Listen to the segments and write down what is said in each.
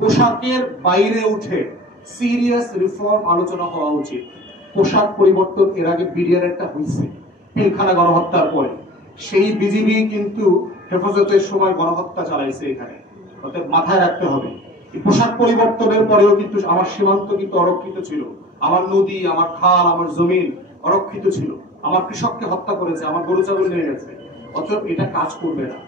পোশাকের বাইরে উঠে সিরিয়াস রিফর্ম আলোচনা হওয়া উচিত। পোশাক পরিবর্তন এর আগে বিডিআর একটা হয়েছে পিলখানা গণহত্যার পরে, সেই বিজিবি কিন্তু হেফাজতের সময় গণহত্যা চালাইছে এখানে। অতএব মাথায় রাখতে হবে পোশাক পরিবর্তনের পরেও কিন্তু আমার সীমান্ত কিন্তু অরক্ষিত ছিল, আমার নদী, আমার খাল, আমার জমিন অরক্ষিত ছিল, আমার কৃষককে হত্যা করেছে, আমার গরু ছাগল নিয়ে গেছে। অতএব এটা কাজ করবে না,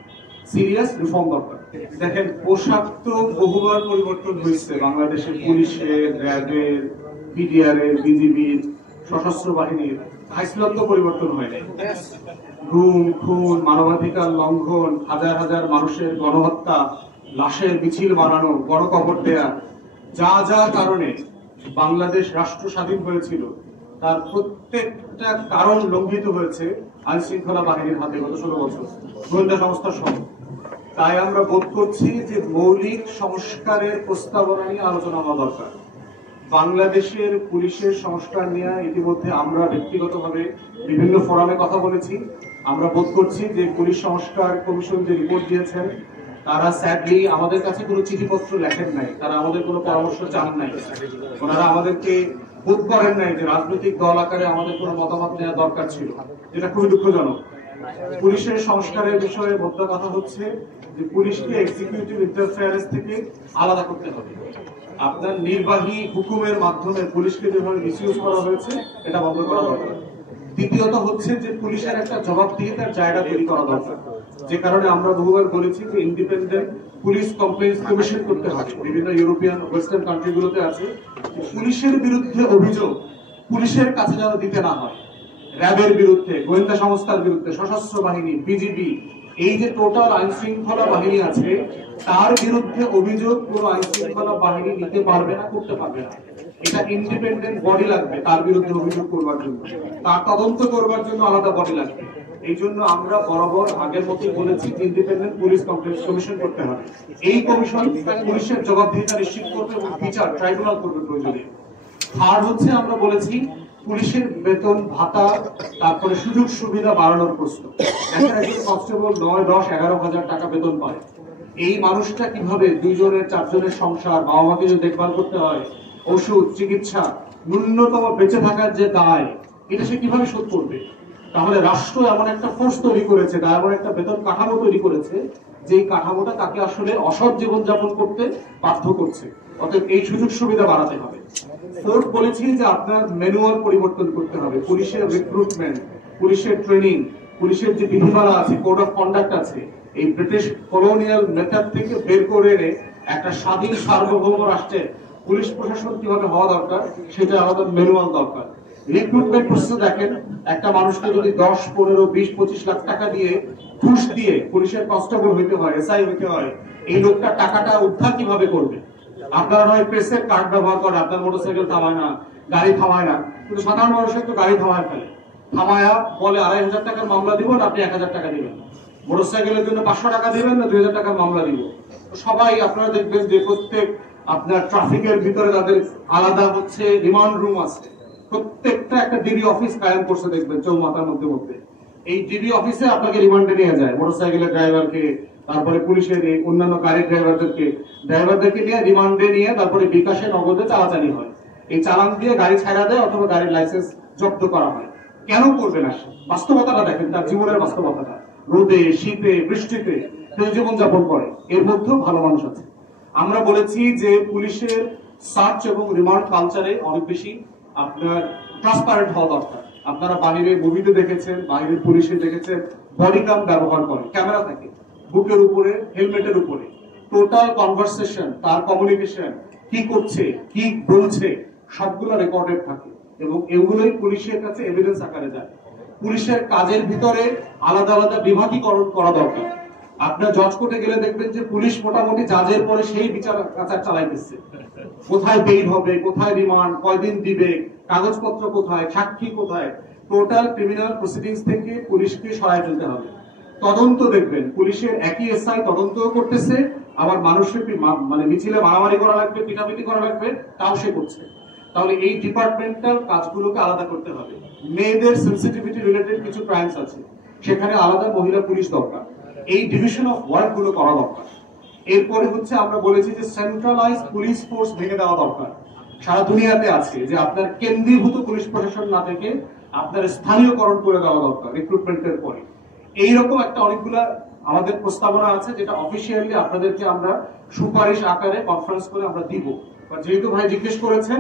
সিরিয়াস রিফর্ম দরকার। দেখেন, পোশাক তো বহুবার পরিবর্তন হয়েছে বাংলাদেশের পুলিশের, র্যাবের, বিডিআর এর, বিজিবির, সশস্ত্র বাহিনীর। আইসলাম তো পরিবর্তন হয় নাই। গুম, খুন, মানবাধিকার লঙ্ঘন, হাজার হাজার মানুষের গণহত্যা, লাশের মিছিল বানানো, গণকবর দেয়া, যা যা কারণে বাংলাদেশ রাষ্ট্র স্বাধীন হয়েছিল তার প্রত্যেকটা কারণ লঙ্ঘিত হয়েছে আইন শৃঙ্খলা বাহিনীর হাতে গত 16 বছর, গোয়েন্দা সংস্থার সহ। তাই আমরা বোধ করছি যে মৌলিক সংস্কারের প্রস্তাবনা নিয়ে আলোচনা হওয়া দরকার। বাংলাদেশের পুলিশের সংস্কার নিয়ে ইতিমধ্যে আমরা ব্যক্তিগতভাবে বিভিন্ন ফোরামে কথা বলেছি। আমরা বোধ করছি যে পুলিশ সংস্কার কমিশন যে রিপোর্ট দিয়েছেন, তারা স্যাডলি আমাদের কাছে কোনো চিঠিপত্র লেখেন নাই, তারা আমাদের কোনো পরামর্শ চান নাই, ওনারা আমাদেরকে বোধ করেন নাই যে রাজনৈতিক দল আকারে আমাদের কোনো মতামত নেওয়া দরকার ছিল, যেটা খুবই দুঃখজনক। পুলিশের সংস্কারের বিষয়ে মোদ্দা কথা হচ্ছে যে পুলিশকে এক্সিকিউটিভ ইন্টারফেয়ারেন্স থেকে আলাদা করতে হবে। আপনার নির্বাহী হুকুমের মাধ্যমে পুলিশকে যেভাবে মিসইউজ করা হয়েছে এটা বন্ধ করা দরকার। দ্বিতীয়ত হচ্ছে যে পুলিশের একটা জবাবদিহিতার জায়গা তৈরি করা দরকার, যে কারণে আমরা বহুবার বলেছি যে ইন্ডিপেন্ডেন্ট পুলিশ কমপ্লেইন্স কমিশন করতে হবে। বিভিন্ন ইউরোপিয়ান ওয়েস্টার্ন কান্ট্রিগুলোতে আছে। পুলিশের বিরুদ্ধে অভিযোগ পুলিশের কাছে যেন দিতে না হয়, র্যাবের বিরুদ্ধে, গোয়েন্দা সংস্থার বিরুদ্ধে, সশস্ত্র বাহিনী, বিজিবি, এই যে টোটাল আইন শৃঙ্খলা বাহিনী আছে তার বিরুদ্ধে অভিযোগ কোন আইন শৃঙ্খলা বাহিনী নিতে পারবে না, করতে পারবে না। এটা ইন্ডিপেন্ডেন্ট বডি লাগবে তার বিরুদ্ধে অভিযোগ করবার জন্য, তার তদন্ত করবার জন্য আলাদা বডি লাগবে। এই জন্য আমরা বরাবর আগের মতোই বলেছি ইন্ডিপেন্ডেন্ট পুলিশ কমপ্লেইন্স কমিশন করতে হবে। এই কমিশন পুলিশের জবাবদিহিতা নিশ্চিত করবে এবং বিচার ট্রাইব্যুনাল করবে প্রয়োজনে। থার্ড হচ্ছে আমরা বলেছি পুলিশের বেতন ভাতা, তারপরে সুযোগ সুবিধা বাড়ানোর প্রশ্ন। এখন একজন কনস্টেবল 9, 10, 11,000 টাকা বেতন পায়। এই মানুষটা কিভাবে 2 জনের 4 জনের সংসার, বাবা মাকে যদি দেখভাল করতে হয়, ওষুধ, চিকিৎসা, ন্যূনতম বেঁচে থাকার যে দায়, এটা সে কিভাবে শোধ করবে? তাহলে রাষ্ট্র এমন একটা ফোর্স তৈরি করেছে, তার এমন একটা বেতন কাঠামো তৈরি করেছে যে কাঠামোটা তাকে আসলে অসৎ জীবনযাপন করতে বাধ্য করছে। অতএব এই সুযোগ সুবিধা বাড়াতে হবে। ফোর্থ বলেছি যে আপনার ম্যানুয়াল পরিবর্তন করতে হবে। পুলিশের রিক্রুটমেন্ট, পুলিশের ট্রেনিং, পুলিশের যে বিধিমালা আছে, কোড অফ কন্ডাক্ট আছে, এই ব্রিটিশ কলোনিয়াল মেথড থেকে বের করে এনে একটা স্বাধীন সার্বভৌম রাষ্ট্রে পুলিশ প্রশাসন কিভাবে হওয়া দরকার সেটা আমাদের ম্যানুয়াল দরকার। রিক্রুটমেন্ট প্রসেস দেখেন, একটা মানুষকে যদি 10, 15, 20, 25 লাখ টাকা দিয়ে ঘুষ দিয়ে পুলিশের কনস্টেবল হইতে হয়, এসআই হইতে হয়, এই লোকটা টাকাটা উদ্ধার কিভাবে করবে? আপনারা নয় প্রেসের কার্ড ব্যবহার করে, আপনার মোটরসাইকেল থামায় না, গাড়ি থামায় না, কিন্তু সাধারণ মানুষের তো গাড়ি থামায় ফেলে। থামায়া বলে 2,500 টাকার মামলা দিব না, আপনি 1,000 টাকা দিবেন। মোটরসাইকেলের জন্য 500 টাকা দিবেন না 2,000 টাকার মামলা দিব। সবাই আপনারা দেখবেন যে প্রত্যেক আপনার ট্রাফিকের ভিতরে তাদের আলাদা হচ্ছে রিমান্ড রুম আছে। প্রত্যেকটা একটা ডিবি অফিস কায়েম করছে দেখবেন চৌমাথার মধ্যে মধ্যে। এই ডিবি অফিসে আপনাকে রিমান্ডে নিয়ে যায়, মোটরসাইকেলের ড্রাইভারকে, তারপরে পুলিশের এই অন্যান্য গাড়ির ড্রাইভারদেরকে নিয়ে রিমান্ডে নিয়ে তারপরে বিকাশে নগদে চালাচালি হয়। এই চালান দিয়ে গাড়ি ছাড়া দেয় অথবা গাড়ির লাইসেন্স জব্দ করা হয়। কেন করবে না? বাস্তবতাটা দেখেন, তার জীবনের বাস্তবতাটা। রোদে, শীতে, বৃষ্টিতে জীবনযাপন করে, এর মধ্যেও ভালো মানুষ আছে। আমরা বলেছি যে পুলিশের সার্চ এবং রিমান্ড কালচারে অনেক বেশি আপনার ট্রান্সপারেন্ট হওয়া দরকার। আপনারা বাহিরে মুভিতে দেখেছেন, বাহিরের পুলিশে দেখেছেন, বডি ক্যাম ব্যবহার করে, ক্যামেরা থাকে বুকের উপরে, হেলমেটের উপরে, টোটাল কনভারসেশন, তার কমিউনিকেশন, কি করছে, কি বলছে, সবগুলো রেকর্ডেড থাকে এবং এগুলোই পুলিশের কাছে এভিডেন্স আকারে যায়। পুলিশের কাজের ভিতরে আলাদা আলাদা বিভাগীকরণ করা দরকার। আপনার জজ কোর্টে গেলে দেখবেন যে পুলিশ মোটামুটি জাজের পরে সেই বিচার আচার চালাইতেছে, কোথায় বেইল হবে, কোথায় রিমান্ড, কয়দিন দিবে, কাগজপত্র কোথায়, সাক্ষী কোথায়। টোটাল ক্রিমিনাল প্রসিডিংস থেকে পুলিশকে সরায় ফেলতে হবে। তদন্ত দেখবেন পুলিশের একই এসআই তদন্ত করতেছে, আবার মানুষের মানে মিছিলে মারামারি করা লাগবে, পিটাপিটি করা লাগবে, তাও সে করছে। তাহলে এই ডিপার্টমেন্টাল কাজগুলোকে আলাদা করতে হবে। মেয়েদের সেন্সিটিভিটি রিলেটেড কিছু ক্রাইমস আছে, সেখানে আলাদা মহিলা পুলিশ দরকার। এই ডিভিশন অফ ওয়ার্ক গুলো করা দরকার। এরপরে হচ্ছে আমরা বলেছি যে সেন্ট্রালাইজ পুলিশ ফোর্স ভেঙে দেওয়া দরকার। সারা দুনিয়াতে আছে যে আপনার কেন্দ্রীভূত পুলিশ প্রশাসন না থেকে আপনার স্থানীয়করণ করে দেওয়া দরকার রিক্রুটমেন্টের পরে। এইরকম একটা অনেকগুলা আমাদের প্রস্তাবনা আছে, যেটা অফিসিয়ালি আপনাদেরকে আমরা সুপারিশ আকারে কনফারেন্স করে আমরা দিব। যেহেতু ভাই জিজ্ঞেস করেছেন